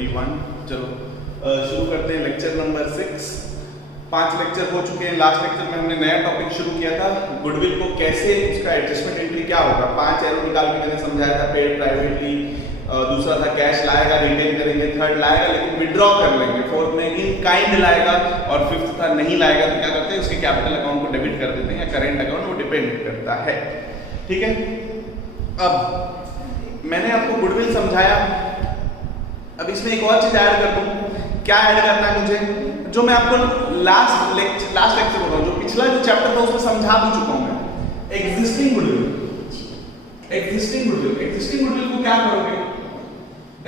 Everyone. चलो शुरू करते हैं लेक्चर नंबर 6। 5 लेक्चर हो चुके हैं। लास्ट लेक्चर में हमने नया टॉपिक शुरू किया था, गुडविल को कैसे उसका एडजस्टमेंट एंट्री क्या होगा। 5 एरो निकाल के मैंने समझाया था, पेड प्राइवेटली, दूसरा था कैश लाएगा रिटेन करेंगे, थर्ड लाएगा लेकिन विड्रॉ कर लेंगे, फोर्थ में इन काइंड लाएगा और फिफ्थ था नहीं लाएगा तो क्या करते हैं उसके कैपिटल अकाउंट को डेबिट कर देते हैं या करेंट अकाउंट, वो डिपेंड करता है। ठीक है, अब मैंने आपको गुडविल समझाया, अब इसमें एक और चीज ऐड कर दूं। क्या ऐड करना है मुझे, जो मैं आपको लास्ट लेक्चर बोल रहा हूं, जो पिछला जो चैप्टर था उसमें समझा भी चुका हूं मैं। एग्जिस्टिंग गुडविल को क्या करोगे?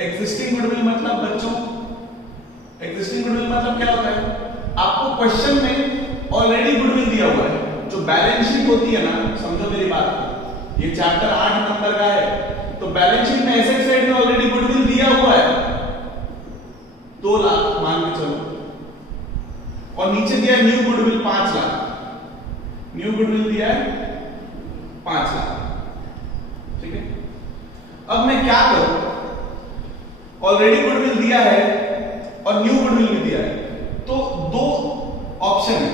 एग्जिस्टिंग गुडविल मतलब बच्चों, एग्जिस्टिंग गुडविल मतलब क्या होता है? आपको क्वेश्चन में ऑलरेडी गुडविल दिया हुआ है। जो बैलेंस शीट होती है ना, समझो मेरी बात, ये चैप्टर 8 नंबर का है, तो बैलेंस शीट में एसेट साइड में ऑलरेडी गुडविल दिया हुआ है 2 लाख मान के चलो, और नीचे दिया है new goodwill 5 lakh, new goodwill दिया है 5 लाख। ठीक है, अब मैं क्या करूं? ऑलरेडी गुडविल दिया है और न्यू गुडविल भी दिया है, तो 2 ऑप्शन है।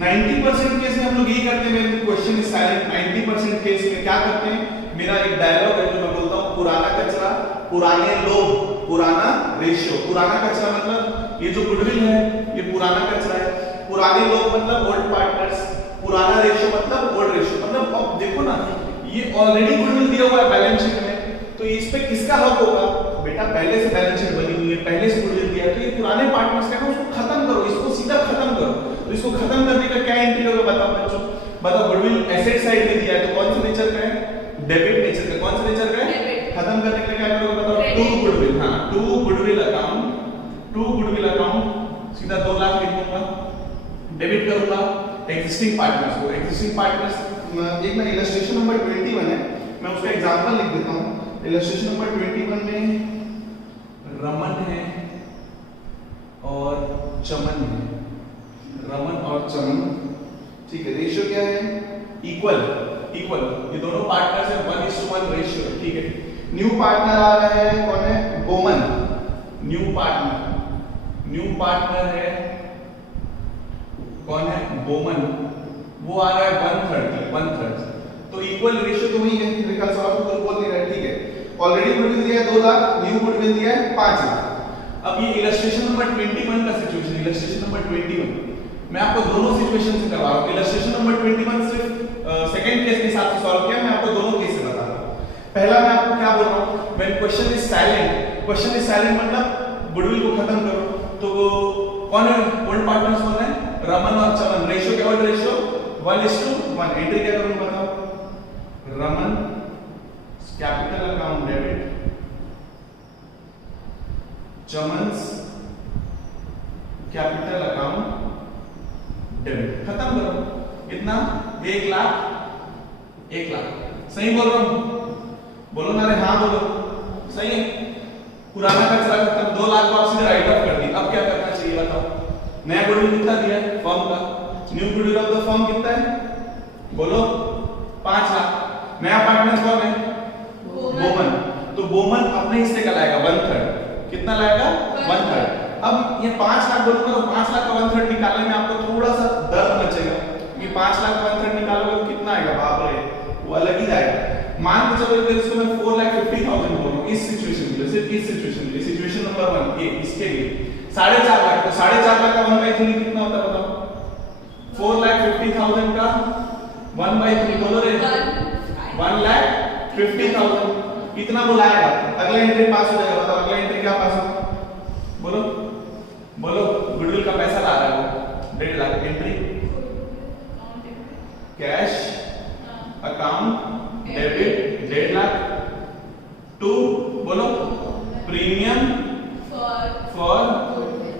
90% केस में हम लोग यही करते हैं, क्वेश्चन इज साइलेंट। 90% केस में क्या करते हैं, मेरा एक डायलॉग है जो मैं बोलता हूं, पुराना कचरा, पुराने लोग, पुराना रेशियो। पुराना कचरा मतलब ये जो गुडविल है ये पुराना कचरा है, पुराने लोग मतलब ओल्ड पार्टनर्स, पुराना रेशियो मतलब ओल्ड रेशियो। मतलब अब देखो ना, ये ऑलरेडी गुडविल दिया हुआ है बैलेंस शीट में, तो इस पे किसका हक होगा? बेटा पहले से बैलेंस शीट बनी हुई है, पहले से गुडविल दिया है, तो ये पुराने पार्टनर्स का उसको खत्म करो, इसको सीधा खत्म करो। तो इसको खत्म करने का क्या एंट्री होगा बताओ बच्चों? बताओ, गुडविल एसेट साइड में दिया है तो कौन से नेचर का है? डेबिट नेचर का। कौन से नेचर का है? खत्म करने के लिए क्या करोगे बताओ? To goodwill. हां, टू गुडविल अकाउंट, सीधा 2 लाख लिख दूंगा, डेबिट करूंगा एग्जिस्टिंग पार्टनर्स को। एग्जिस्टिंग पार्टनर्स एक ना इलस्ट्रेशन नंबर 21 है, मैं उसका एग्जांपल लिख देता हूं। इलस्ट्रेशन नंबर 21 में रमन है और चमन है, रमन और चमन। ठीक है, रेशियो क्या है? इक्वल, ये दोनों पार्टनर्स है, 1:1 रेशियो। ठीक है, न्यू पार्टनर आ रहा है, कौन है? बोमन। न्यू पार्टनर है, कौन है? बोमन। वो आ रहा है 1/3। तो इक्वल रेशियो तो वही है, मेरे ख्याल से और तो बोल नहीं रहा है। ठीक है, ऑलरेडी गुडविल दिया है 2 लाख, न्यू गुडविल दिया है 5 लाख। अब ये इलस्ट्रेशन नंबर 21 का सिचुएशन, इलस्ट्रेशन नंबर 21 मैं आपको दोनों सिचुएशन से करवा रहा हूं। इलस्ट्रेशन नंबर 21 सिर्फ सेकंड केस के हिसाब से सॉल्व किया, मैं आपको दोनों केस से बता रहा हूं। पहला मैं आपको क्या बोल रहा हूं, when question is silent, question is silent मतलब गुडविल को खत्म करो। तो कौन है ओल्ड पार्टनर्स? कौन है? रमन और चमन। रेशियो क्या होगा? रेशियो 1:1। एंट्री क्या करूंगा बताओ? Raman capital account debit, Chaman's capital account debit. खत्म करो। कितना? 1 लाख। सही बोल रहा हूं? बोलो ना रे, हाँ बोलो, सही है। पुराना कचरा खत्म, 2 लाख को आप सीधे राइट ऑफ कर दी। अब क्या करना चाहिए बताओ? नया गुडविल कितना दिया है फर्म का? New goodwill of the firm कितना है? बोलो 5 लाख। नया पार्टनर कौन है? बोमन। तो बोमन अपने हिस्से का लाएगा 1/3। कितना लाएगा? 1/3। अब ये 5 लाख बोलूंगा तो 5 लाख का 1/3 निकालने में आपको थोड़ा सा दर्द मचेगा। ये 5 लाख का 1/3 निकालोगे तो कितना आएगा? बाप रे, वो अलग ही जाएगा। मान के चलो इसको मैं 4,50,000 बोल रहा हूं इस सिचुएशन के लिए, सिर्फ इस सिचुएशन के लिए, सिचुएशन नंबर 1 ये इसके लिए 4.5 लाख। तो 4.5 लाख का 1/3 कितना होता है बताओ? 4,50,000 का 1/3 बोलो रे, 1,50,000। कितना बुलाएगा? अगला एंट्री पास हो जाएगा। बताओ अगला एंट्री क्या पास होगा? बोलो गुडविल का पैसा ला रहा है वो 1.5 lakh. Entry cash account debit 1.5 lakh. 2 बोलो प्रीमियम फॉर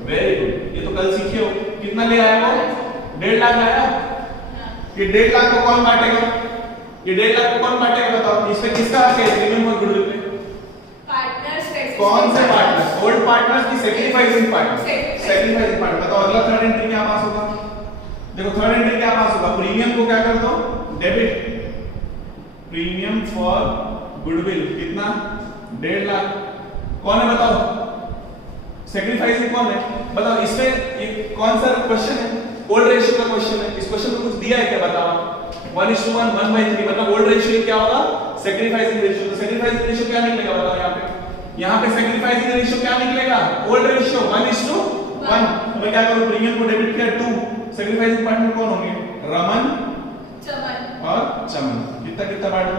वेरी गुड। ये तो कल सीखे हो। कितना ले आया वो? 1.5 लाख लाया। ये 1.5 लाख को कौन बांटेगा? ये 1.5 लाख को कौन बांटेगा बताओ? इसमें किसका हक है? प्रीमियम और गुडविल पे पार्टनर्स। कौन से पार्टनर्स? ओल्ड पार्टनर्स की सैक्रिफाइसिंग पार्टनर्स? Sacrificing partner. बताओ अगला थर्ड एंट्री क्या पास होगा? देखो थर्ड एंट्री क्या पास होगा? प्रीमियम को क्या कर दो? डेबिट। प्रीमियम फॉर गुडविल कितना? 1.5 लाख। कौन है बताओ? सेक्रीफाइसिंग कौन है बताओ, इसमें ये कौन सा क्वेश्चन है, ओल्ड रेशियो का क्वेश्चन है। इस क्वेश्चन में कुछ दिया है क्या बताओ, 1:1 1/3 मतलब ओल्ड रेशियो क्या होगा, सेक्रीफाइसिंग रेशियो। तो सेक्रीफाइसिंग रेशियो क्या निकलेगा बताओ, यहाँ पे सेक्रीफाइसिंग रेशियो क्या निकलेगा, ओल्ड रेशियो 1:1। तो मैं क्या करूं, प्रीमियम को डेबिट किया 2, सेक्रीफाइसिंग पार्टनर कौन होंगे, रमन चमन और चमन। कितना कितना बांट दो,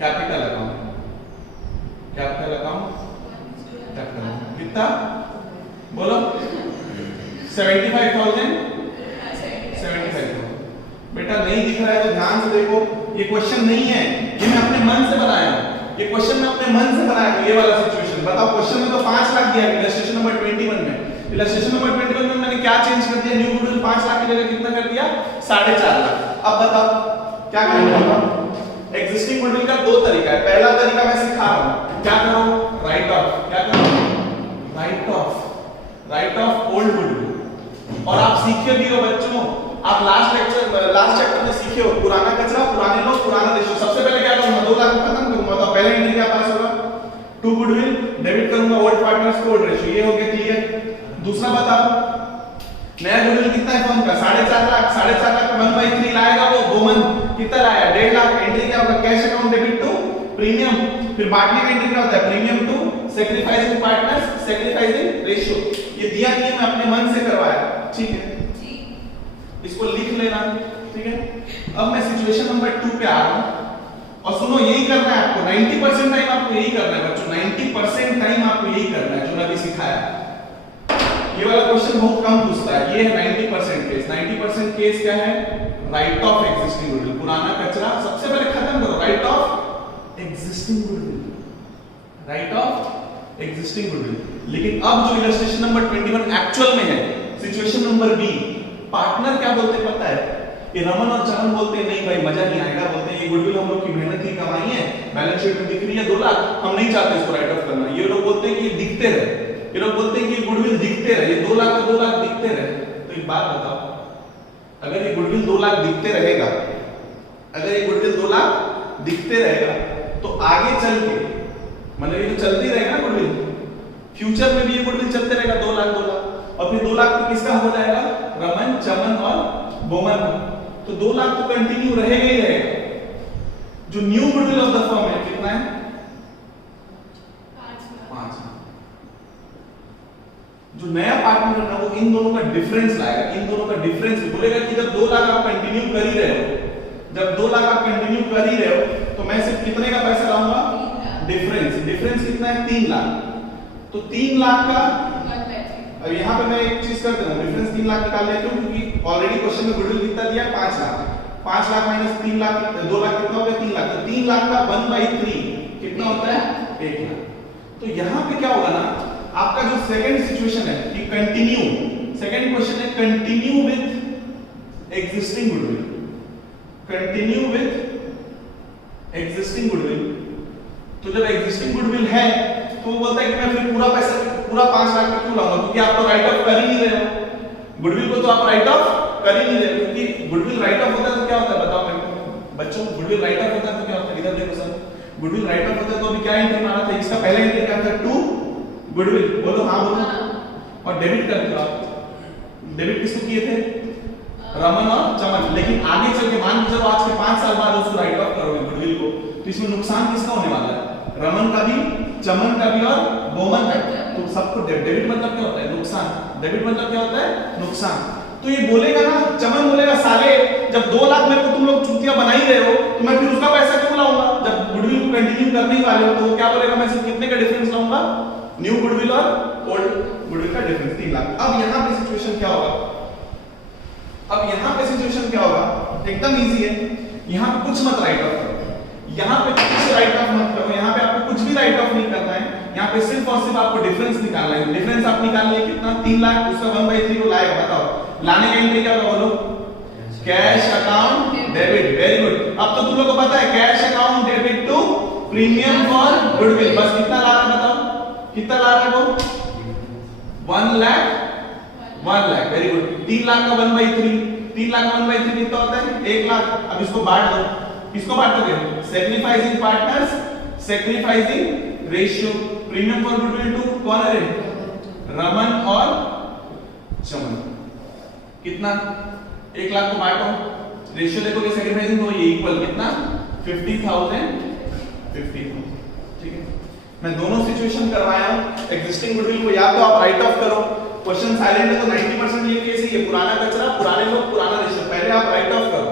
कैपिटल अकाउंट, कैपिटल अकाउंट कितना बोलो, 75,000 75,000। बेटा नहीं दिख रहा है तो ध्यान से देखो, ये क्वेश्चन नहीं है, ये मैं अपने मन से बनाया हूं, ये क्वेश्चन मैं अपने मन से बनाया हूं। ये वाला सिचुएशन बताओ, क्वेश्चन में तो 5 लाख दिया है इलस्ट्रेशन नंबर 21 में, इलस्ट्रेशन नंबर 21 में मैंने क्या चेंज कर दिया, न्यू गुडविल 5 लाख की जगह कितना कर दिया, 4.5 लाख। अब बताओ क्या करेंगे, एग्जिस्टिंग गुडविल का दो तरीका है, पहला तरीका मैं सिखा रहा हूं, क्या करो, राइट ऑफ, क्या करो, राइट ऑफ ओल्ड गुडविल। और आप सीखे भी हो बच्चों, आप लास्ट चैप्टर में सीखे हो, पुराना कचरा, पुराने लोग, पुराना रेशियो। सबसे पहले क्या करूंगा, 2 लाख खत्म करूंगा, तो पहले एंट्री क्या पास होगा, 2 गुडविल, डेबिट करूंगा ओल्ड पार्टनर्स को ओल्ड रेशियो, ये हो गया क्लियर। दूसरा बताओ, नया गुडविल कितना है फर्म का, 4.5 लाख, 4.5 लाख का 1/3 लाएगा वो बोमन, कितना लाया, 1.5 लाख। एंट्री क्या होगा, cash account debit to premium, फिर बांटने का एंट्री क्या होता है, premium to sacrificing partners, sacrificing ratio. ये दिया नहीं है, मैं अपने मन से करवाया, ठीक है जी, इसको लिख लेना, ठीक है। अब मैं सिचुएशन नंबर 2 पे आ रहा हूं, और सुनो यही करना है आपको, 90% टाइम आपको यही करना है बच्चों, 90% टाइम आपको यही करना है जो मैंने सिखाया। ये वाला क्वेश्चन बहुत कम पूछता है, ये है 90% केस। 90% केस क्या है, राइट ऑफ एक्जिस्टिंग गुडविल, पुराना कचरा सबसे पहले खत्म करो, right of existing goodwill, right of existing goodwill. लेकिन अब जो इलस्ट्रेशन नंबर 21 एक्चुअल में है, सिचुएशन नंबर बी, पार्टनर क्या बोलते हैं पता है, ये रमन और चमन बोलते हैं नहीं भाई मजा नहीं आएगा, बोलते हैं ये गुडविल हम लोग की मेहनत की कमाई है, बैलेंस शीट में दिख रही है 2 लाख, हम नहीं चाहते इसको राइट ऑफ करना। ये लोग बोलते हैं कि ये दिखते रहे, ये लोग बोलते हैं कि ये गुडविल दिखते रहे, ये 2 लाख का 2 लाख दिखते रहे। तो एक बात बताओ, अगर ये गुडविल 2 लाख दिखते रहेगा, अगर ये गुडविल 2 लाख दिखते रहेगा, तो आगे चल के मतलब ये तो चलती रहेगा ना गुडविल, फ्यूचर में भी ये गुडविल चलते रहेगा 2 लाख 2 लाख, और फिर 2 लाख तो किसका हो जाएगा, रमन, चमन और बोमन। तो 2 लाख तो कंटिन्यू रहेगा ही रहेगा। जो new goodwill of the firm है कितना है, 5 लाख। जो नया पार्टनर है ना वो इन दोनों का डिफरेंस लाएगा, इन दोनों का डिफरेंस बोलेगा कि जब 2 लाख आप कंटिन्यू कर ही रहे हो, जब 2 लाख आप कंटिन्यू कर ही रहे हो, तो मैं सिर्फ कितने का पैसा लाऊंगा, डिफरेंस। डिफरेंस कितना है, 3 लाख। तो 3 लाख का, अब यहां पे मैं एक चीज कर दूं, डिफरेंस 3 लाख निकाल लेता हूं, क्योंकि ऑलरेडी क्वेश्चन में गुडविल कितना दिया, 5 लाख। 5 लाख माइनस 3 लाख, 2 लाख कितना हो गया, 3 लाख। तो 3 लाख का 1/3 कितना होता है, 1 लाख। तो यहां पे क्या होगा ना, आपका जो सेकंड सिचुएशन है कि कंटिन्यू, सेकंड क्वेश्चन है continue with existing goodwill, continue with existing goodwill. तो जब एक्जिस्टिंग गुडविल है तो वो बोलता है कि मैं फिर पूरा पैसा, पूरा 5 लाख का क्यों लाऊंगा, क्योंकि आप तो राइट ऑफ कर ही नहीं रहे हो गुडविल को, तो आप राइट ऑफ कर ही नहीं रहे, क्योंकि गुडविल राइट ऑफ होता है तो क्या होता है बताओ मेरे को बच्चों, गुडविल राइट ऑफ होता है तो क्या होता है, इधर देखो सर, गुडविल राइट ऑफ होता है तो अभी क्या एंट्री मारा था, इसका पहला एंट्री क्या था, 2 गुडविल, बोलो हाँ बोलो, और डेबिट करते हो आप, डेबिट किसको किए थे, रमन और चमन। लेकिन आगे चल के मान लीजिए आज के 5 साल बाद उसको राइट ऑफ करोगे गुडविल को, तो इसमें नुकसान किसका होने वाला है, रमन का भी, चमन का भी और बोमन का। तो सबको डेबिट मतलब क्या होता है, नुकसान, डेबिट मतलब क्या होता है, नुकसान। तो ये बोलेगा ना, चमन बोलेगा साले जब 2 लाख मेरे को तुम लोग चूतिया बना ही रहे हो, तो मैं फिर उसका पैसा क्यों लाऊंगा, जब गुडविल को कंटिन्यू करने ही वाले हो, तो वो क्या बोलेगा, मैं सिर्फ कितने का डिफरेंस लाऊंगा, न्यू गुडविल और ओल्ड गुडविल का डिफरेंस 3 लाख। अब यहां पे सिचुएशन क्या होगा, अब यहां पे सिचुएशन क्या होगा, एकदम इजी है, यहां पे कुछ मत राइट ऑफ करो, यहां पे कुछ राइट ऑफ मत करो, यहां पे आपको कुछ भी राइट ऑफ नहीं करना है, यहां पे सिर्फ और सिर्फ आपको डिफरेंस निकालना है। डिफरेंस आप निकाल लिए कितना, 3 लाख, उसका 1/3 को लाएगा, बताओ लाने का एंट्री क्या होगा, बोलो cash account debit, very good. अब तो तुम लोगों को पता है cash account debit to premium for goodwill, बस कितना ला रहा है बताओ, कितना ला रहा है वो, 1 लाख, वेरी गुड। 3 लाख का 1/3, 3 लाख का 1/3 कितना होता है, 1 लाख। अब इसको बांट दो, किसको बांटोगे, sacrificing partners, sacrificing ratio, premium for goodwill to कौन है रे? रमन और चमन। कितना? 1 लाख को बांटो, रेशियो देखोगे सैक्रिफाइसिंग तो ये इक्वल कितना? 50,000 50,000। ठीक है, मैं दोनों सिचुएशन करवाया हूं। एग्जिस्टिंग गुडविल को या तो आप राइट ऑफ करो, क्वेश्चन साइलेंट है तो 90% ये केस है, ये पुराना कचरा, पुराने लोग, पुराना रेशियो, पहले आप राइट ऑफ करो।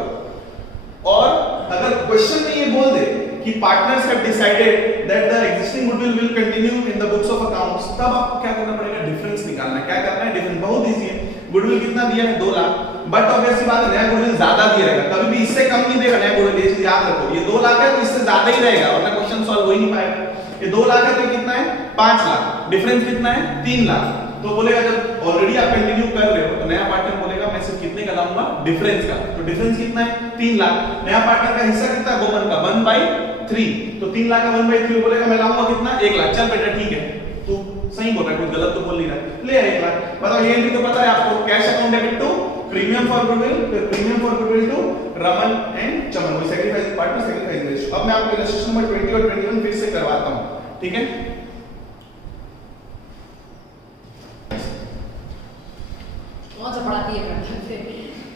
और अगर क्वेश्चन में ये बोल दे कि partners have decided that the existing goodwill will continue in the books of accounts, तब आपको क्या करना पड़ेगा? डिफरेंस निकालना है। क्या करना है? डिफरेंस। बहुत इजी है। गुडविल कितना दिया है? 2 लाख, बट ऑब्वियसली बात है नया गुडविल ज्यादा दिया रहेगा, कभी भी इससे कम नहीं देगा नया गुडविल, ये चीज याद रखो। ये 2 लाख है तो इससे ज्यादा ही रहेगा वरना क्वेश्चन सॉल्व हो ही नहीं पाएगा। ये 2 लाख है तो कितना है? 5 लाख, डिफरेंस कितना है? 3 लाख। तो बोलेगा जब ऑलरेडी आप कंटिन्यू कर रहे हो तो नया पार्टनर बोलेगा मैं सिर्फ कितने का लाऊंगा? डिफरेंस का। तो डिफरेंस कितना है? 3 लाख। नया पार्टनर का हिस्सा कितना? गोमन का 1/3, तो 3 लाख का 1/3 बोलेगा मैं लाऊंगा कितना? 1 लाख। चल बेटा ठीक है, तू सही बोल रहा है, कुछ गलत तो बोल नहीं रहा है, ले 1 लाख। बताओ ये एंट्री तो पता है आपको, cash account debit to premium for goodwill, फिर premium for goodwill to Raman and Chaman, वो सैक्रिफाइस पार्टनर सैक्रिफाइस रेशियो। अब मैं आपको इलस्ट्रेशन नंबर 20 और 21 फिर से करवाता हूं, ठीक है?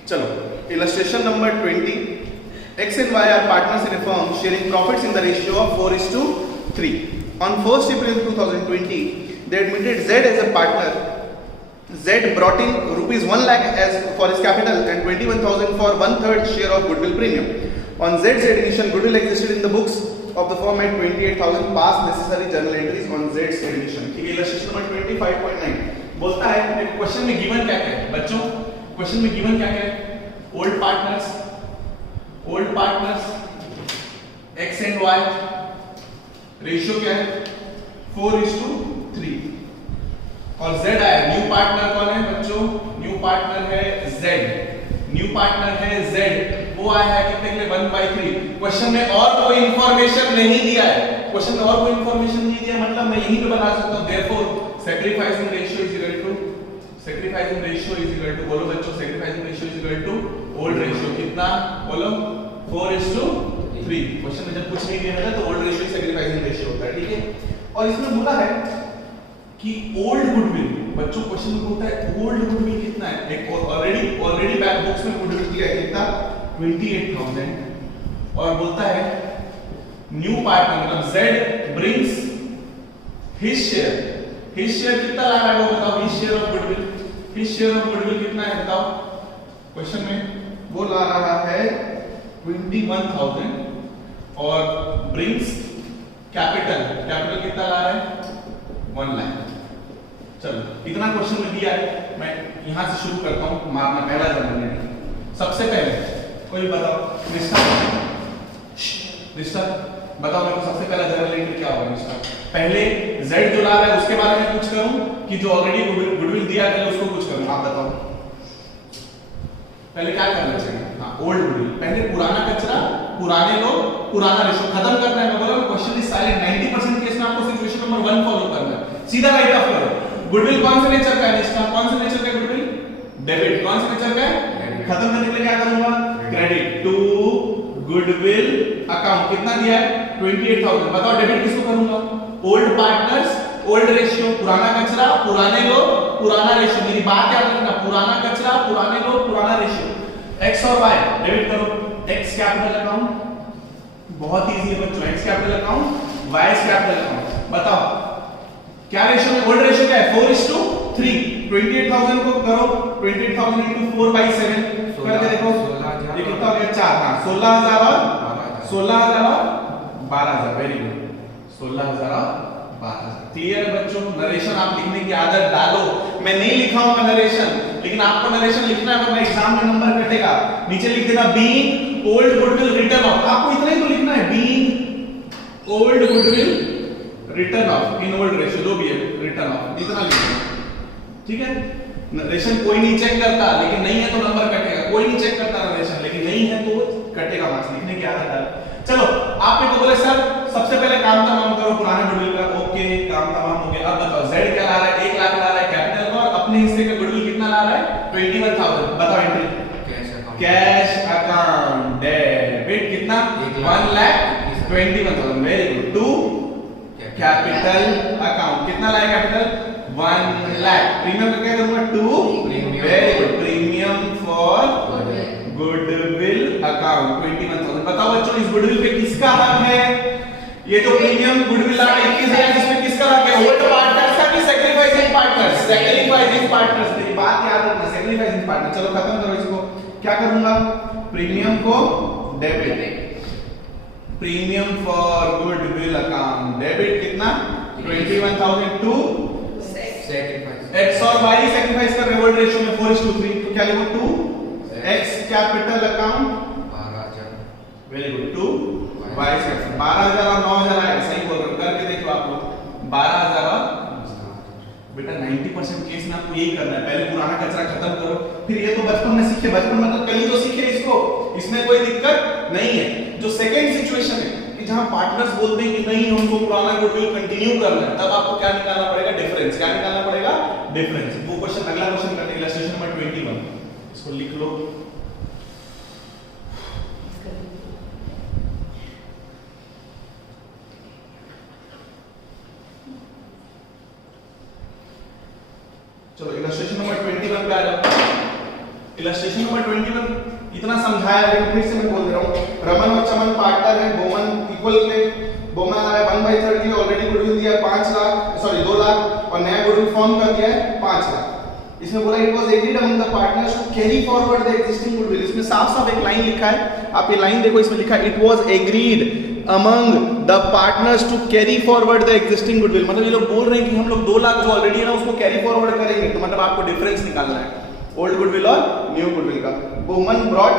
चलो, illustration number 20. X and Y are partners in a firm sharing profits in the ratio of 4:3. On 1st April 2020, they admitted Z as a partner. Z brought in rupees 1 lakh as for his capital and 21,000 for 1/3 share of goodwill premium. On Z's admission, goodwill existed in the books of the firm at 28,000. Pass necessary journal entries on Z's admission. ठीक है, illustration number 25.9 बोलता है question में given क्या क्या है बच्चों? Question में गिवन क्या क्या है? Old partners X and Y, ratio क्या है? 4:3, और जेड आया। न्यू पार्टनर कौन है बच्चों? न्यू पार्टनर है जेड, वो आया है कितने के लिए? 1/3। क्वेश्चन में और कोई इंफॉर्मेशन नहीं दिया है, क्वेश्चन में और कोई इंफॉर्मेशन नहीं दिया, मतलब मैं यहीं पे बता सकता हूं therefore sacrificing ratio is equal to बोलो बच्चों, sacrificing ratio is equal to old ratio। कितना बोलो? 4:3। क्वेश्चन में जब कुछ नहीं दिया है तो old ratio sacrificing ratio होता है, ठीक है? और इसमें बोला है कि old goodwill, बच्चों क्वेश्चन में बोलता है old goodwill कितना है? एक ऑलरेडी बैक बुक्स में goodwill दिया है कितना? 28,000। और बोलता है न्यू पार्टनर मतलब Z brings his share कितना ला रहा है वो बताओ? हिज शेयर ऑफ गुडविल कितना है बताओ? क्वेश्चन में वो ला रहा है 21,000 और ब्रिंग्स कैपिटल कितना ला रहा है? 1 लाख। चलो इतना क्वेश्चन में दिया है, मैं यहां से शुरू करता हूं मारना। पहला जर्नल सबसे पहले कोई बताओ, मिस्टर बताओ मेरे को सबसे पहला जर्नल एंट्री क्या होगा? मिस्टर पहले Z जो ला रहा है उसके बारे में कुछ करूं कि जो ऑलरेडी गुडविल दिया है उसको कुछ करूं? आप बताओ पहले क्या करना चाहिए? हाँ, ओल्ड गुडविल। पहले पुराना कचरा, पुराने लोग, पुराना रेशियो खत्म करना है। मैं बोला क्वेश्चन इज साइलेंट, 90% केस में आपको सिचुएशन नंबर 1 फॉलो करना है, सीधा राइट ऑफ करो। गुडविल कौन से नेचर का है? इसका कौन से नेचर का गुडविल? डेबिट। कौन से नेचर का है? खत्म करने के लिए क्या करूंगा? Credit to goodwill account. कितना दिया है? 28,000। बताओ डेबिट किसको करूंगा? ओल्ड पार्टनर्स, ओल्ड रेशियो, पुराना कचरा, पुराने लोग, पुराना रेशियो। मेरी बात याद रखना, पुराना कचरा, पुराने लोग, पुराना रेशियो। एक्स और वाई डेबिट करो। एक्स कैपिटल अकाउंट, बहुत इजी है बच्चों, X capital account, Y capital account. बताओ क्या रेशियो में? ओल्ड रेशियो क्या है? 4:3। 28,000 को करो 28,000 into 4/7 करके देखो ये कितना हो गया? 4। हाँ, 16,000 और 12,000। वेरी गुड, 16,000 और 12,000। क्लियर बच्चों? नरेशन आप लिखने की आदत डालो। मैं नहीं लिखाऊंगा नरेशन, लेकिन आपको नरेशन लिखना है वरना एग्जाम में नंबर कटेगा। नीचे लिख देना being old goodwill return of, आपको इतना ही तो लिखना है, being old goodwill return of in old ratio, जो भी है रिटर्न ऑफ, इतना लिखना, ठीक है? नरेशन कोई नहीं चेक करता, लेकिन नहीं है तो नंबर कटेगा। कोई नहीं चेक करता नरेशन, लेकिन नहीं है तो कटेगा मार्क्स। लिखने की आदत डालो। चलो आप मेरे को बोले सर सबसे पहले काम तमाम करो पुराने गुडविल का। ओके, काम तमाम हो गया। अब बताओ Z क्या ला रहा है? 1 लाख ला रहा है कैपिटल का, और अपने हिस्से का गुडविल कितना ला रहा है? 21,000। बताओ एंट्री। कैश अकाउंट डेबिट कितना? 1,21,000। Very good. To capital account. कितना लाया कैपिटल? 1 लाख। प्रीमियम का क्या करूंगा? 2। Very good. Premium for goodwill account 21,000। बताओ बच्चों इस गुडविल पे किसका हक है? ये जो प्रीमियम गुडविल आ 21,000 इसमें किसका हक है? ओल्ड पार्टनर्स का कि सैक्रिफाइसिंग पार्टनर्स? Sacrificing partners. तो ये बात याद रखना, सैक्रिफाइसिंग पार्टनर। चलो खत्म करो इसको। क्या करूंगा? प्रीमियम को debit. Premium for goodwill account debit कितना? 21,000 टू सैक्रिफाइस। एक्स और वाई सैक्रिफाइस कर रहे वर्ड रेशियो में 4:3। तो क्या लिखो? 2 X capital account 12,000। Very good. 2 Y से 12,000 और 9,000 आएगा। सही बोल रहे हो, करके देखो आप लोग। 12,000 और बेटा 90% केस में आपको यही करना है। पहले पुराना कचरा खत्म करो, फिर ये तो बचपन में सीखे, बचपन मतलब कल ही तो सीखे इसको, इसमें कोई दिक्कत नहीं है। जो सेकंड सिचुएशन है कि जहां पार्टनर्स बोलते हैं कि नहीं हमको पुराना गुडविल कंटिन्यू करना है, तब आपको क्या निकालना पड़ेगा? डिफरेंस। क्या निकालना पड़ेगा? डिफरेंस। वो क्वेश्चन, अगला क्वेश्चन करते हैं, इलस्ट्रेशन नंबर 21। इसको लिख लो। चलो इलस्ट्रेशन नंबर 21 पे आ जाओ। इलस्ट्रेशन नंबर 21 इतना समझाया, लेकिन फिर से मैं बोल रहा हूं। रमन और चमन पार्टनर है, बोमन इक्वल पे, बोमन आ रहा है 1/3 दिया, ऑलरेडी गुडविल दिया 5 लाख, सॉरी 2 लाख, और नया गुडविल फॉर्म कर दिया है 5 लाख। इसमें बोला it was agreed among the partners to carry forward the existing goodwill. इसमें साफ-साफ एक लाइन लिखा है, आप ये लाइन देखो, इसमें लिखा है it was agreed among the partners to carry forward the existing goodwill. मतलब ये लोग बोल रहे हैं कि हम लोग 2 लाख जो ऑलरेडी है ना उसको कैरी फॉरवर्ड करेंगे। तो मतलब आपको डिफरेंस निकालना है ओल्ड गुडविल और न्यू गुडविल का। Boman brought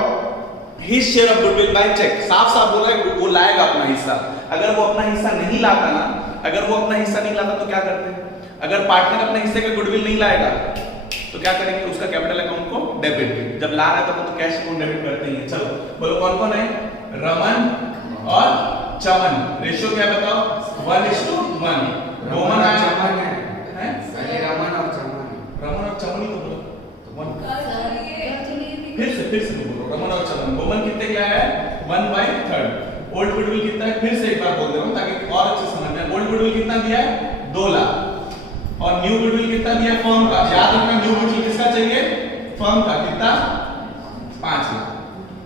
his share of goodwill by cheque. साफ-साफ बोल रहा है वो लाएगा अपना हिस्सा। अगर वो अपना हिस्सा नहीं लाता ना, अगर वो अपना हिस्सा नहीं लाता तो क्या करते हैं? अगर पार्टनर अपने हिस्से का गुडविल नहीं लाएगा तो क्या करेंगे? उसका कैपिटल अकाउंट को डेबिट। जब ला रहा है तो कैश अकाउंट डेबिट करते हैं। चलो बोलो कौन कौन है? रमन और चमन। रेशियो क्या बताओ? 1:1। बोमन आया, चमन है हैं? पहले रमन और चमन। रमन और चमन ही तो बोलो। फिर से बोलो रमन और चमन। बोमन कितने क्या है? 1/3। ओल्ड गुडविल कितना है? फिर से एक बार बोल दे रहा हूं ताकि और अच्छे समझ में। ओल्ड गुडविल कितना दिया है? 2 लाख। और न्यू गुडविल कितना दिया है? फर्म का। याद रखना न्यू गुडविल किसका चाहिए? फर्म का। कितना? 5 लाख।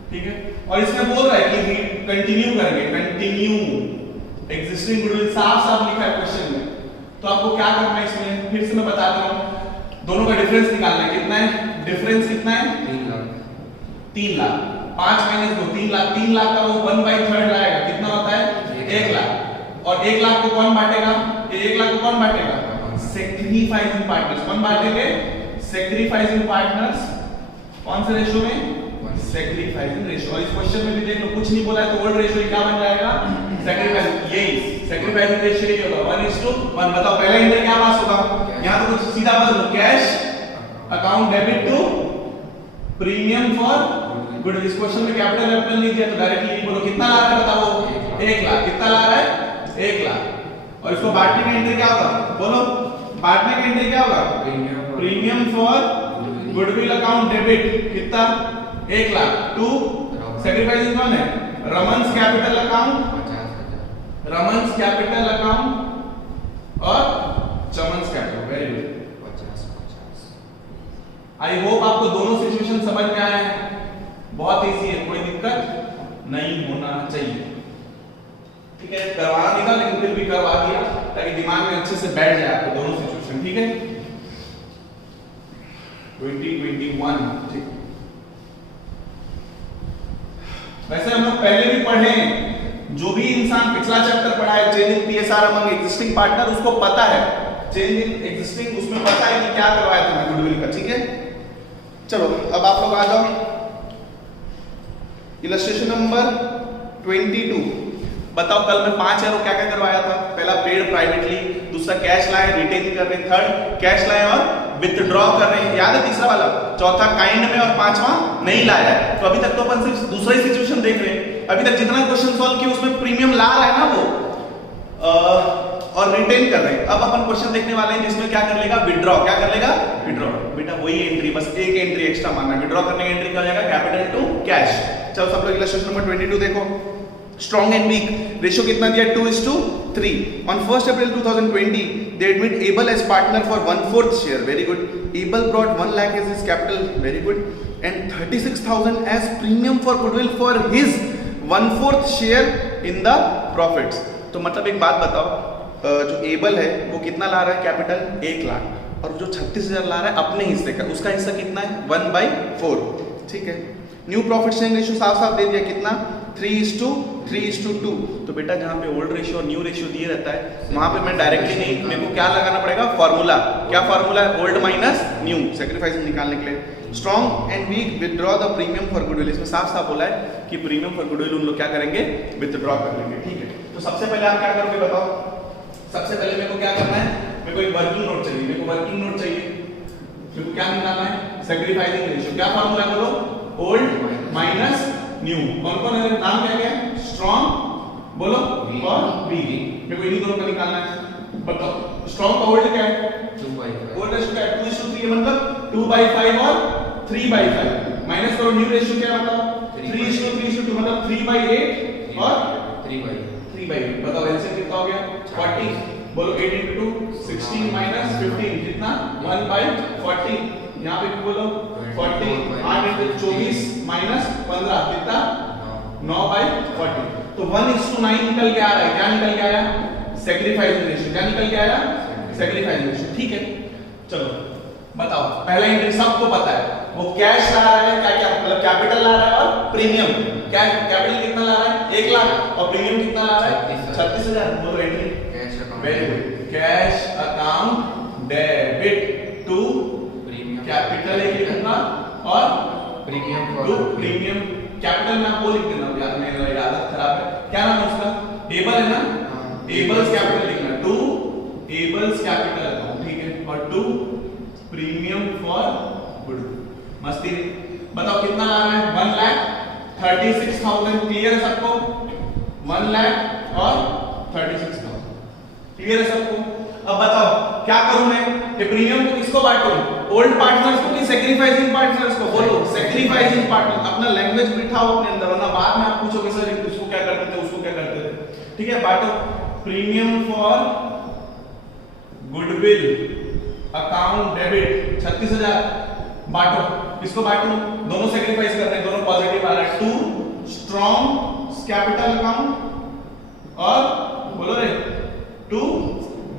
ठीक है। और इसमें बोल रहा है कि कंटिन्यू करेंगे, कंटिन्यू एग्जिस्टिंग गुडविल साफ-साफ लिखा है क्वेश्चन में। तो आपको क्या करना है इसमें? फिर से मैं बता रहा हूं, दोनों का डिफरेंस निकालना है। कितना है डिफरेंस? कितना है? 3 लाख। 3 लाख। 5 माइनस 2 3 लाख। 3 लाख का वो 1/3 लाएगा। कितना होता है? 1 लाख। और 1 लाख को कौन बांटेगा? 1 लाख को कौन बांटेगा? Sacrificing partners. कौन बांटेंगे? Sacrificing partners. कौन से रेशियो में? Sacrificing ratio. और इस क्वेश्चन में भी देख लो, कुछ नहीं बोला है तो ओल्ड रेशियो क्या बन जाएगा? सैक्रिफाइसिंग। यही सैक्रिफाइसिंग रेशियो ही होगा 1:1। बताओ पहला एंट्री क्या पास होगा? यहां तो कुछ सीधा बदल लो, cash account debit to premium for goodwill. इस क्वेश्चन में कैपिटल नहीं दिया तो डायरेक्टली बोलो कितना ला रहा है बताओ? 1 लाख। कितना ला रहा है? 1 लाख। और इसको बांटने का एंट्री क्या होगा? बोलो बांटने का एंट्री क्या होगा? Premium for goodwill account debit. कितना? 1 लाख टू सैक्रिफाइसिंग कौन है? Raman's capital account, 50,000। Raman's capital account और Chaman's capital. Very good. 50। I hope आपको दोनों सिचुएशन समझ में आया है। बहुत इजी है, कोई दिक्कत नहीं होना चाहिए। ठीक है, करवाना नहीं था लेकिन फिर भी करवा दिया ताकि दिमाग में अच्छे से बैठ जाए आपको दोनों सिचुएशन। ठीक है 2021। ठीक, वैसे हम लोग पहले भी पढ़े, जो भी इंसान पिछला चैप्टर पढ़ा है change in PSR among existing partner, उसको पता है चेंज इन एग्जिस्टिंग, उसमें पता है कि क्या करवाया था गुडविल का। ठीक है, चलो अब आप लोग आ जाओ इलस्ट्रेशन नंबर 22। बताओ कल मैं 5 एरो क्या क्या करवाया था? पहला पेड प्राइवेटली, दूसरा कैश लाए रिटेन कर रहे, थर्ड कैश लाए और विथड्रॉ कर रहे हैं, याद है तीसरा वाला, चौथा काइंड में और पांचवा नहीं लाया है। तो अभी तक तो अपन सिर्फ दूसरा ही सिचुएशन देख रहे हैं। अभी तक जितना क्वेश्चन सॉल्व किया उसमें प्रीमियम ला रहा है ना वो और रिटेन कर रहे हैं। अब अपन क्वेश्चन देखने वाले हैं जिसमें क्या कर लेगा? विड्रॉ। क्या कर लेगा? विड्रॉ। बेटा वही एंट्री, बस एक एंट्री एक्स्ट्रा मानना। विड्रॉ करने की एंट्री क्या हो जाएगा? Capital to cash. चलो सब लोग इलस्ट्रेशन नंबर 22 देखो। स्ट्रॉन्ग एंड वीक रेशियो कितना दिया 2:3. On 1st April 2020 they admit Abel as partner for 1/4 share. Very good. Abel brought 1 lakh as his capital. Very good. And 36,000 as premium for goodwill for his 1/4 share in the profits. तो मतलब एक बात बताओ, जो able है वो कितना ला रहा है कैपिटल 1 लाख, और जो 36,000 ला रहा है अपने हिस्से का, उसका हिस्सा कितना है 1/4. ठीक है. न्यू प्रॉफिट शेयरिंग रेशियो साफ साफ दे दिया कितना 3:2. तो बेटा जहाँ पे ओल्ड रेशियो और न्यू रेशियो दिए रहता है वहां पे मैं डायरेक्टली नहीं, मेरे को क्या लगाना पड़ेगा फॉर्मूला. क्या फॉर्मूला है ओल्ड माइनस न्यू सेक्रीफाइस निकालने के लिए. Strong and weak withdraw the premium for goodwill. इसमें साफ साफ बोला है कि प्रीमियम फॉर गुडविल उन लोग क्या करेंगे विथड्रॉ कर लेंगे. ठीक है. तो सबसे पहले आप क्या करोगे बताओ. सबसे पहले मेरे को क्या करना है, मेरे को एक वर्किंग नोट चाहिए. मेरे को वर्किंग नोट चाहिए. मेरे को क्या निकालना है सेक्रीफाइसिंग रेशियो. क्या फॉर्मूला बोलो ओल्ड माइनस न्यू. कौन कौन है नाम क्या है स्ट्रॉन्ग बोलो और वीक. मेरे को इन्हीं दोनों का निकालना है. बताओ स्ट्रॉन्ग का ओल्ड क्या है 2/5. ओल्ड रेशियो क्या है 2:3 मतलब 2/5 और 3/5. माइनस करो न्यू रेशियो क्या है बताओ 3:2 मतलब 3/8 और 3/8. बताओ एलसीएम कितना हो गया 40. बोलो 8 into 2 16 minus 15 कितना 1/40. यहाँ पे बोलो 40 8 into 24 minus 15 कितना 9/40. तो 1:9 निकल के आ रहा है. क्या निकल के आया सेक्रीफाइसिंग रेशियो. क्या निकल के आया सेक्रीफाइसिंग रेशियो. ठीक है. चलो बताओ पहला एंट्री सबको पता है वो कैश ला रहा है. क्या क्या मतलब कैपिटल ला रहा है और प्रीमियम. क्या कैपिटल कितना ला रहा है 1 लाख और प्रीमियम कितना ला रहा है 36,000. बोलो entry cash account. Very good. Cash account debit to premium capital है कितना और प्रीमियम टू प्रीमियम. कैपिटल में आपको लिख देना यार, मेरा आदत खराब है. क्या नाम है उसका एबल है ना. एबल्स कैपिटल लिखना टू एबल्स कैपिटल अकाउंट. ठीक है. और टू प्रीमियम फॉर गुडविल. मस्ती नहीं. बताओ कितना ला रहा है 1,36,000. क्लियर है सबको 1 लाख और 36,000. क्लियर है सबको. अब बताओ क्या करूं मैं ये प्रीमियम को किसको बांटूं ओल्ड पार्टनर्स को कि सेक्रीफाइसिंग पार्टनर्स को. बोलो सेक्रीफाइसिंग पार्टनर. अपना लैंग्वेज बिठाओ अपने अंदर वरना बाद में आप पूछोगे सर उसको क्या करते थे उसको क्या करते थे. ठीक है. बांटो premium for goodwill account debit 36,000. बांटो किसको बांटूं दोनों सेक्रीफाइस कर रहे हैं दोनों पॉजिटिव आ रहा है. टू स्ट्रॉन्ग कैपिटल अकाउंट और बोलो रे टू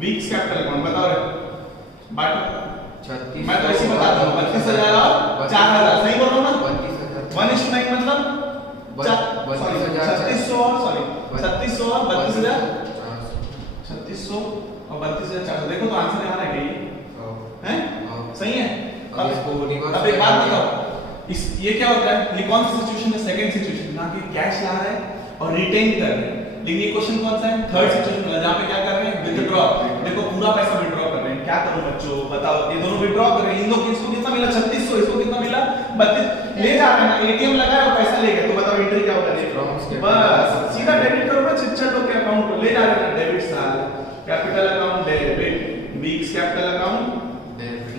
वीक्स कैपिटल अकाउंट. बताओ रे बांटो. 36. मैं तो ऐसे बताता हूं 32,000 और 4,000. सही बोल रहा हूं ना 32,000. 1:9 मतलब 3600 और सॉरी 3600 और 32,000 3600 और 32,400. देखो तो आंसर यहाँ है ये हैं सही है. अब इसको रिवर्स अब एक बात बताओ इस ये क्या होता है ये कौन सी सिचुएशन है सेकंड सिचुएशन ना कि कैश ला रहा है और रिटेन कर रहे हैं. लेकिन ये क्वेश्चन कौन सा है थर्ड सिचुएशन है जहां पे क्या कर रहे हैं विथड्रॉ. देखो पूरा पैसा विथड्रॉ कर रहे हैं. क्या करूं बच्चों बताओ ये दोनों विथड्रॉ कर रहे हैं. इन लोग इसको कितना मिला 3600 इसको कितना मिला 32. ले जा रहे हैं ना एटीएम लगाया और पैसा ले गए. तो बताओ एंट्री क्या होगा बस सीधा डेबिट करो ना चिच्चर लोग के अकाउंट को ले जा रहे हैं डेबिट साल capital account debit weeks capital account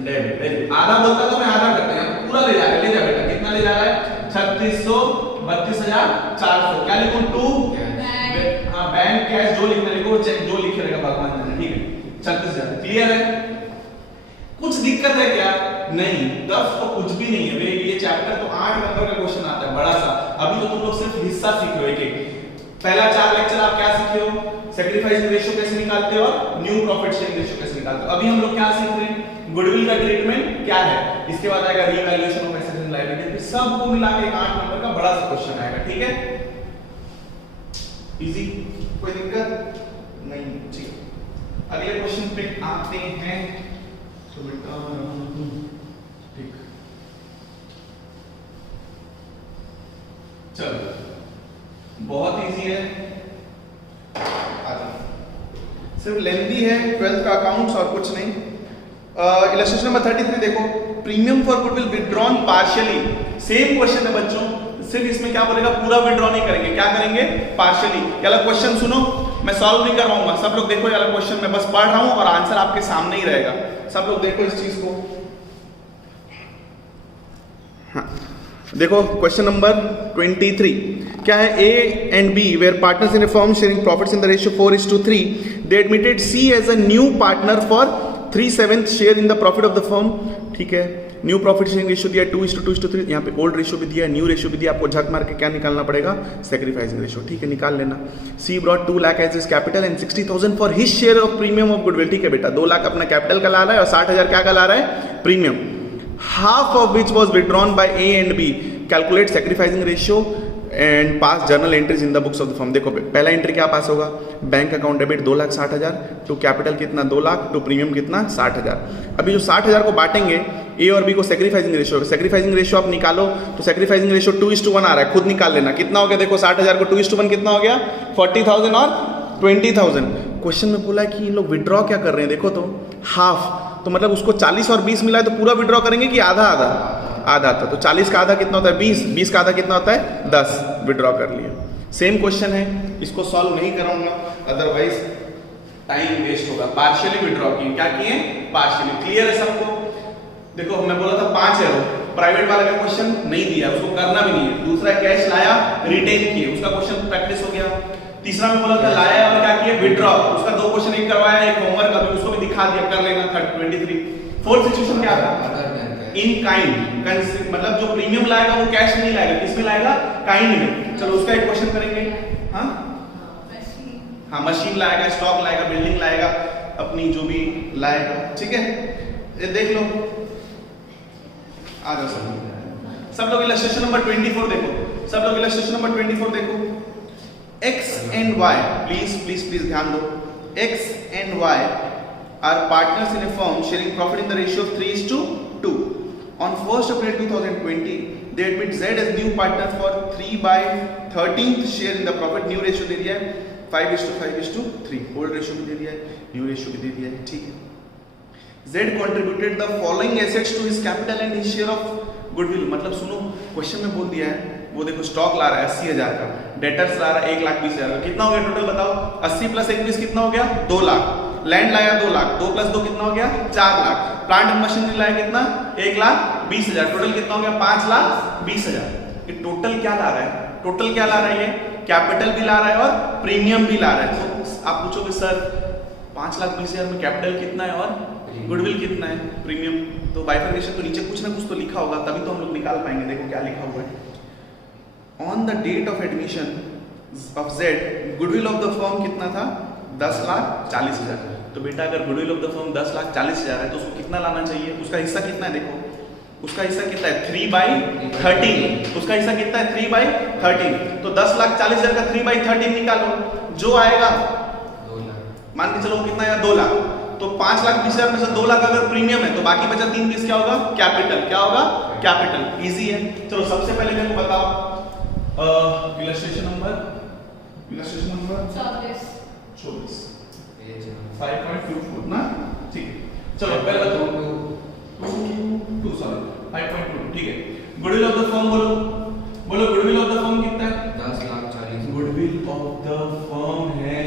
debit. आधा बोलता तो मैं आधा करते हैं पूरा ले जा रहा है. ले जा बेटा कितना ले जा रहा है 3600 32,400. क्या लिखूं टू हाँ बैंक कैश जो लिखना लिखो चेक जो लिखे रहेगा भगवान जाने. ठीक है 36,000. क्लियर है. कुछ दिक्कत है क्या नहीं टफ तो कुछ भी नहीं है वे. ये चैप्टर तो 8 नंबर का क्वेश्चन आता है बड़ा सा. अभी तो तुम लोग सिर्फ हिस्सा सीख रहे हो एक एक. पहला 4 लेक्चर आप क्या सीखे हो सेक्रीफाइसिंग रेशियो कैसे निकालते हो और न्यू प्रॉफिट शेयरिंग रेशियो कैसे निकालते हो. अभी हम लोग क्या सीख रहे हैं गुडविल का ट्रीटमेंट क्या है. इसके बाद आएगा revaluation of assets and liability. सबको मिला के 8 नंबर का बड़ा सा क्वेश्चन आएगा. ठीक है इजी कोई दिक्कत नहीं. ठीक है अगले क्वेश्चन पे आते हैं. तो बेटा ठीक चलो बहुत इजी है. सिर्फ लेंथी है 12th का अकाउंट्स और कुछ नहीं. इलस्ट्रेशन नंबर 33 देखो premium for goodwill withdrawn partially. Same question है बच्चों सिर्फ इसमें क्या बोलेगा पूरा विथड्रॉ नहीं करेंगे. क्या करेंगे पार्शियली. ये वाला क्वेश्चन सुनो मैं सॉल्व नहीं करवाऊंगा. सब लोग देखो ये वाला क्वेश्चन मैं बस पढ़ रहा हूं और आंसर आपके सामने ही रहेगा. सब लोग देखो इस चीज को. हाँ देखो क्वेश्चन नंबर 23 क्या है, A and B were partners in a firm sharing profits in the ratio 4:3, they admitted C as a new partner for 3/7 share in the profit of the firm. ठीक है, न्यू प्रॉफिट शेयरिंग रेशियो दिया 2:2:3, यहाँ पे old ratio भी दिया है, new ratio भी दिया, आपको झक मार के क्या निकालना पड़ेगा, सेक्रीफाइसिंग रेशियो। ठीक है, निकाल लेना। She brought 2 lakh as his capital and 60,000 for his share of premium of goodwill. ठीक है बेटा, 2 लाख अपना कैपिटल का ला रहा है और 60,000 क्या का ला रहा है, premium. Half of which was withdrawn by A and B, calculate sacrificing ratio and pass journal entries in the books of the firm. देखो पहला एंट्री क्या पास होगा, bank account debit 2,60,000 to capital कितना 2 लाख टू प्रीमियम कितना 60,000। अभी जो 60,000 को बांटेंगे ए और बी को, सेक्रीफाइसिंग रेशियो, सेक्रीफाइसिंग रेशियो आप निकालो तो सेक्रीफाइसिंग रेशियो 2:1 आ रहा है, खुद निकाल लेना कितना हो गया। देखो 60,000 को 2:1 कितना हो गया, 40,000 और 20,000। क्वेश्चन में बोला है कि इन लोग विड्रॉ क्या कर रहे हैं, देखो तो हाफ, तो मतलब उसको 40 और 20 मिला है तो पूरा विड्रॉ करेंगे कि आधा आधा, आधा आता। तो 40 का आधा कितना होता है 20, 20 का आधा कितना होता है 10, विड्रॉ कर लिया। सेम क्वेश्चन है, इसको सॉल्व नहीं करूंगा अदरवाइज टाइम वेस्ट होगा। पार्शियली विड्रॉ किए, क्या किए, पार्शियली। क्लियर है सबको। देखो मैं बोला था 5 है, प्राइवेट वाले का क्वेश्चन नहीं दिया, उसको करना भी नहीं है। दूसरा कैश लाया रिटेन किए, उसका क्वेश्चन प्रैक्टिस हो गया। तीसरा में बोला था लाया और क्या किए, विड्रॉ, उसका 2 क्वेश्चन एक करवाया, एक होमवर्क अभी उसको भी दिखा दिया, कर लेना। 23 फोर्थ सिचुएशन क्या था, इन काइंड, मतलब जो प्रीमियम लाएगा वो कैश नहीं लाएगा, किसमें लाएगा, काइंड में। चलो उसका एक क्वेश्चन करेंगे। हाँ हाँ, मशीन लाएगा, स्टॉक लाएगा, बिल्डिंग लाएगा, अपनी जो भी लाएगा। ठीक है, ये देख लो, आ जाओ सब लोग इलस्ट्रेशन नंबर 24 देखो, सब लोग इलस्ट्रेशन नंबर 24 देखो। x and y, प्लीज ध्यान दो, x and y are partners in a firm sharing profit in the ratio of 3:2. On 1st April 2020, they admit Z as new partner for 3/13th share in the profit. New ratio दे दिया है 5:5:3, old ratio भी दे दिया है, new ratio भी दे दिया है। ठीक है, Z contributed the following assets to his capital and his share of goodwill। मतलब सुनो, क्वेश्चन में बोल दिया है, वो देखो स्टॉक ला रहा है 80,000 का, डेटर्स ला रहा है 1,20,000 का, कितना हो गया टोटल बताओ, 80 + 21 कितना हो गया, 2 लाख। लैंड लाया 2 लाख, 2 + 2 कितना हो गया, 4 लाख। प्लांट एंड मशीनरी लाया कितना, 1,20,000, टोटल कितना हो गया, 5,20,000। ये टोटल क्या ला रहा है, टोटल क्या ला रहा है, ये कैपिटल भी ला रहा है और प्रीमियम भी ला रहा है। तो आप पूछोगे सर 5,20,000 में कैपिटल कितना है और गुडविल कितना है, प्रीमियम, तो बाइफर्केशन तो नीचे कुछ ना कुछ तो लिखा होगा, तभी तो हम लोग निकाल पाएंगे। देखो क्या लिखा हुआ है, on the date of admission of Z, goodwill of the firm कितना था, 10,40,000। तो बेटा अगर गुडविल ऑफ द फर्म 10,40,000 है तो उसको कितना लाना चाहिए, उसका हिस्सा कितना है, देखो उसका हिस्सा कितना है 3/13, उसका हिस्सा कितना है 3/13। तो 10,40,000 का 3/13 निकालो, जो आएगा 2 लाख, मान के चलो कितना आएगा 2 लाख। तो 5,20,000 में से 2 लाख अगर प्रीमियम है तो बाकी बचा 3,20 क्या होगा, कैपिटल। क्या होगा, कैपिटल। इजी है। चलो सबसे पहले मेरे को बताओ इलस्ट्रेशन नंबर 24 5.24 ना, ठीक है। चलो पहले बताओ 5.2, ठीक है। गुडविल ऑफ द फर्म बोलो गुडविल ऑफ द फर्म कितना है, 10,40,000। गुडविल ऑफ द फर्म है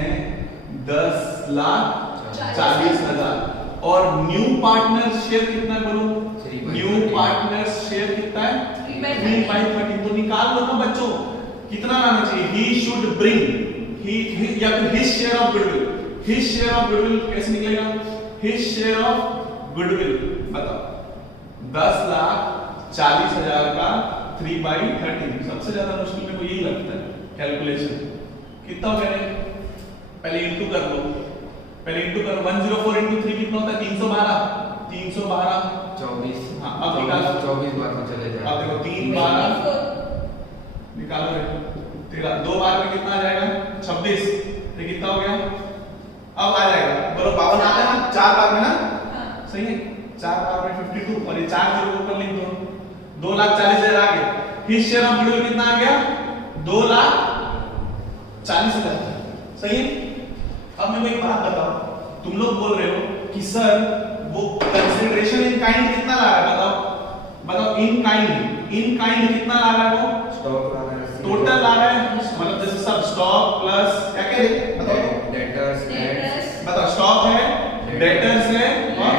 10,40,000 और न्यू पार्टनर शेयर कितना है बोलो, 3/13। न्यू पार्टनर शेयर कितना है 3/13। तो निकाल लो ना बच्चों, कितना लाना चाहिए, ही शुड ब्रिंग या फिर his share of goodwill. His share of goodwill कैसे निकलेगा, हिज शेयर ऑफ गुडविल बताओ, 10,40,000 का 3/13। सबसे ज्यादा मुश्किल मेरे को यही लगता है कैलकुलेशन। कितना हो गया, पहले इंटू कर लो, पहले इंटू करो। 104 × 3 कितना होता है, 312 24। हाँ, अब निकालो 24 बार में चले जाए। अब देखो 3 12 निकालो रे, तेरा 2 बार में कितना आ जाएगा 26। ये कितना हो गया, अब आ जाएगा बोलो 52 आता है ना 4 बार में ना, सही है। 4 बार में 52 और ये 4 जीरो के ऊपर लिख दो, 2,40,000 आ गया। हिज शेयर ऑफ गुडविल कितना आ गया, 2,40,000, सही है। अब मेरे को एक बात बताओ, तुम लोग बोल रहे हो कि सर वो कंसीडरेशन इन काइंड कितना ला रहा है, बताओ इन काइंड कितना ला रहा है, वो स्टॉक ला रहा है, टोटल ला रहा है, मतलब जैसे सब स्टॉक प्लस क्या कह रहे बताओ, डेटर्स, बताओ स्टॉक है, डेटर्स है और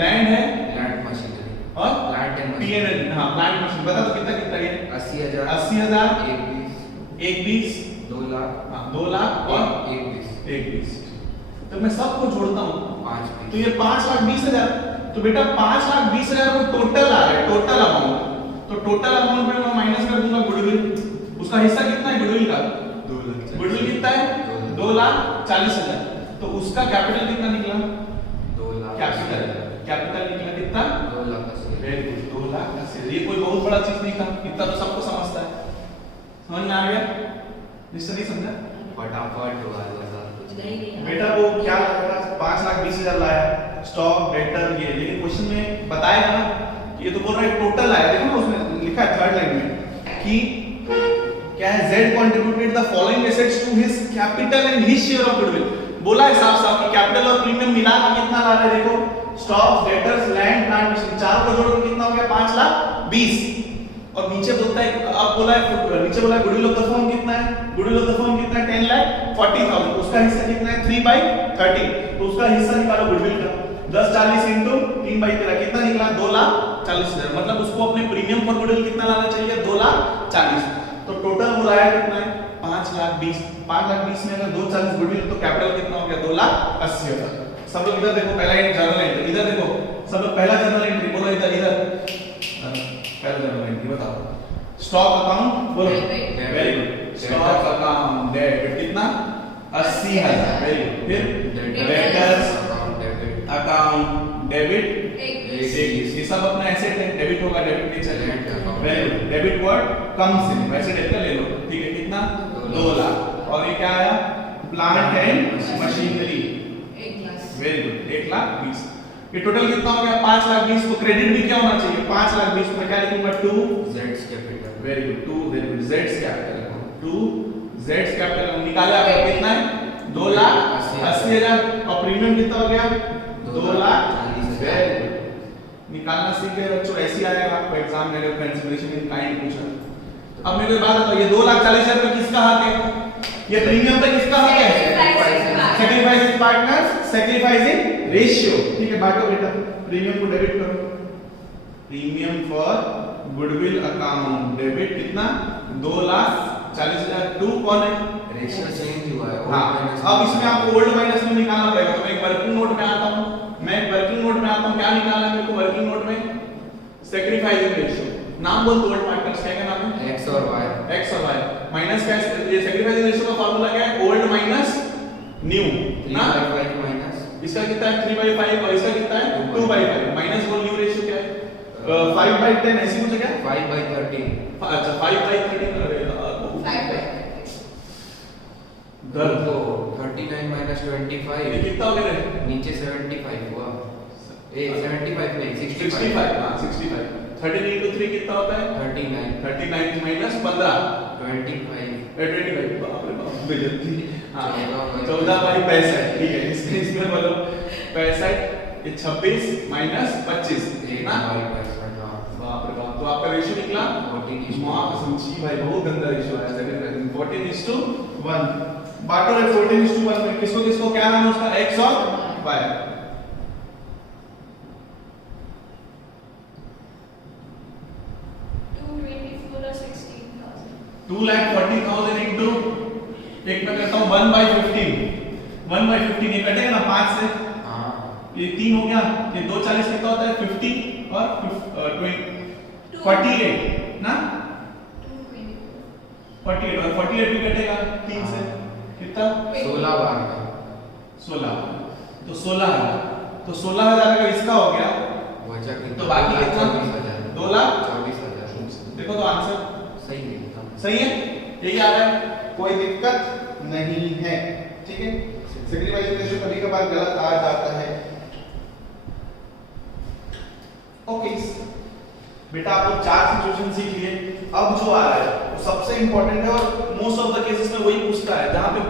लैंड है, प्लांट मशीनरी और प्लांट एंड P&L, हाँ प्लांट मशीन। बता तो कितना कितना है, 80,000 80,000 एक 20 एक 20 2 लाख 2 लाख और एक 20 एक 20। तो मैं सबको जोड़ता हूँ 5 तो ये 5,20,000। तो बेटा 5,20,000 को टोटल आ रहा है, टोटल अमाउंट। तो टोटल अमाउंट में मैं माइनस कर दूंगा गुडविल। उसका हिस्सा कितना है गुडविल का? 2 लाख गुडविल कितना है? 2,40,000। तो उसका कैपिटल कितना निकला? 2 लाख कैपिटल निकला कितना? 2 लाख 80,000 वेरी गुड, 2,80,000। ये कोई बहुत बड़ा चीज नहीं था, इतना तो सबको समझता है। समझ में आ गया? निश्चय नहीं समझा? फटाफट हुआ था कुछ नहीं बेटा वो क्या लगा? 5,20,000 लाया स्टॉक डेटर ये, लेकिन क्वेश्चन में बताएगा ना कि ये तो बोल रहा है टोटल आया। देखो ना उसमें लिखा है थर्ड लाइन में कि क्या है, Z contributed the following assets to his capital and his share of goodwill। बोला है साफ साफ कि कैपिटल और प्रीमियम मिला के कितना ला रहा है? देखो stock debtors land plant machine चारों को जोड़ के कितना हो गया? 5,20,000। और नीचे बोलता है, अब बोला है नीचे बोला है गुडविल ऑफ द फर्म कितना है? गुडविल ऑफ द फर्म कितना है? 10,40,000। उसका हिस्सा कितना है? 3/30। तो उसका हिस्सा निकालो गुडविल का। 10,40 इंटू 3/13 कितना निकला? 2,40,000। मतलब उसको अपने प्रीमियम फॉर गुडविल कितना लाना चाहिए? 2,40,000। तो टोटल वो लाया कितना है? 5,20,000। 5,20,000 में अगर 2,40,000 गुडविल तो कैपिटल कितना हो गया? 2,80,000। सब लोग इधर देखो, पहला जर्नल एंट्री इधर देखो, सब लोग पहला जर्नल एंट्री बोलो इधर पहला जर्नल एंट्री बताओ। स्टॉक अकाउंट बोलो। Very good. Stock account debit कितना? 80,000। Very good. फिर डेटर्स अकाउंट डेबिट ये सब अपना एसेट है, डेबिट होगा, डेबिट नहीं चलेगा। Very good. Debit word comes in, वैसे डेबिट का ले लो, ठीक है। कितना? 2 लाख। और ये क्या आया? Plant and machinery. 1,00,000 very good, 1,20,000। ये टोटल कितना हो गया? 5,20,000। को क्रेडिट भी क्या होना चाहिए? 5,20,000 में क्या लिखूंगा? 2 Z's capital. Very good, 2 very good Z's capital. 2 Z's capital निकाले आपका कितना है? 2,80,000। और प्रीमियम कितना हो गया? 2,40,000। Very good. निकालना सीख गए बच्चों। ऐसे आएगा आपको एग्जाम में अगर कंसीडरेशन इन काइंड पूछा। अब मेरे को बात बताओ, ये 2,40,000 रुपए किसका हक है? ये प्रीमियम पे किसका हक है? Sacrifice in partners, sacrifice in ratio. ठीक है, बांटो बेटा। प्रीमियम को डेबिट करो। Premium for goodwill account debit कितना? 2,40,000। 2 कौन है? रेशियो चेंज हुआ है। हाँ, अब इसमें आपको ओल्ड माइनस में निकालना पड़ेगा। तो मैं एक वर्किंग नोट में आता हूँ, क्या निकालना है मेरे को वर्किंग नोट में? Sacrificing ratio. नाम बोल दो ओल्ड पार्टनर्स, क्या नाम है? X और Y। X और Y माइनस क्या है? ये सैक्रिफाइसिंग रेशियो का फार्मूला क्या है? ओल्ड माइनस न्यू ना। 3/5 माइनस इसका कितना है? 3/5 और इसका कितना है? 2/5 माइनस बोल न्यू रेशियो क्या है? 5/10 ऐसी कुछ है क्या? 5/13। अच्छा 5/13 अरे 5 तो 39 माइनस 25 ये कितना हो गया? नीचे 75 हुआ। 75 नहीं 65। 65 हां 65। 13 into 3 कितना होता है? 39 39 minus 15 25 25 बाप रे बाप बेइज्जती। हां 14 14 बाई 65 ठीक है। इसमें बोलो 65 ये 26 minus 25 ना बाप रे बाप। तो आपका रेशियो निकला 14 मां कसम छी भाई बहुत गंदा रेशियो आया। सेकंड 14:1 बांटो रे 14:1 में किसको किसको क्या नाम है उसका? x और y। 2,40,000 into एक मैं करता हूँ 1/15 ये कटेगा ना 5 से। हां ये 3 हो गया। ये 2,40 कितना होता है? 50 और 48 ना 48 और 48 भी कटेगा 3 से कितना? 16 बार का 16 तो 16,000 तो 16,000 का इसका हो गया। बचा कितना? तो बाकी कितना? 24,000 2,24,000। देखो तो आंसर सही है एकदम सही है। यही आ रहा है, कोई दिक्कत नहीं है। ठीक है। सैक्रिफाइस रेशियो कभी कभार गलत आ जाता है। ओके बेटा आप लोग 4 सिचुएशन सीख लिए। अब जो आ रहा है वो सबसे इंपॉर्टेंट है और मोस्ट ऑफ द केसेस में वही पूछता है जहां पे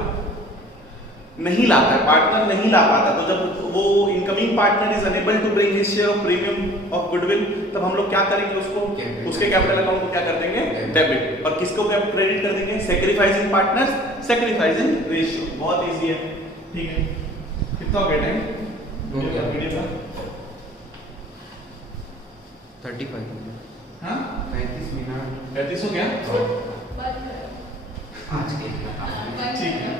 नहीं लाता है, पार्टनर नहीं ला पाता। तो जब वो incoming partner is unable to bring his share of premium of goodwill, तब हम लोग क्या करेंगे? उसको उसके कैपिटल अकाउंट को क्या कर देंगे? डेबिट। और किसको क्रेडिट कर देंगे? Sacrificing partners, sacrificing ratio. बहुत इजी है। ठीक है। कितना हो गया टाइम? हो गया। वीडियो का 35 हाँ 35 मिनट 35 हो गया आज के ठीक है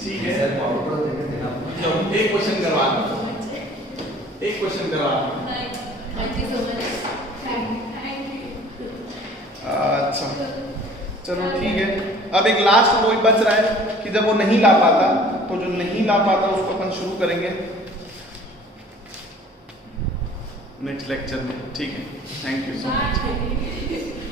ठीक है सर पावर देने देना चलो एक क्वेश्चन करवा दो एक क्वेश्चन करवा दो अच्छा चलो ठीक है अब एक लास्ट वो ही बच रहा है कि जब वो नहीं ला पाता तो जो नहीं ला पाता उसको अपन शुरू करेंगे नेक्स्ट लेक्चर में ठीक है थैंक यू सो मच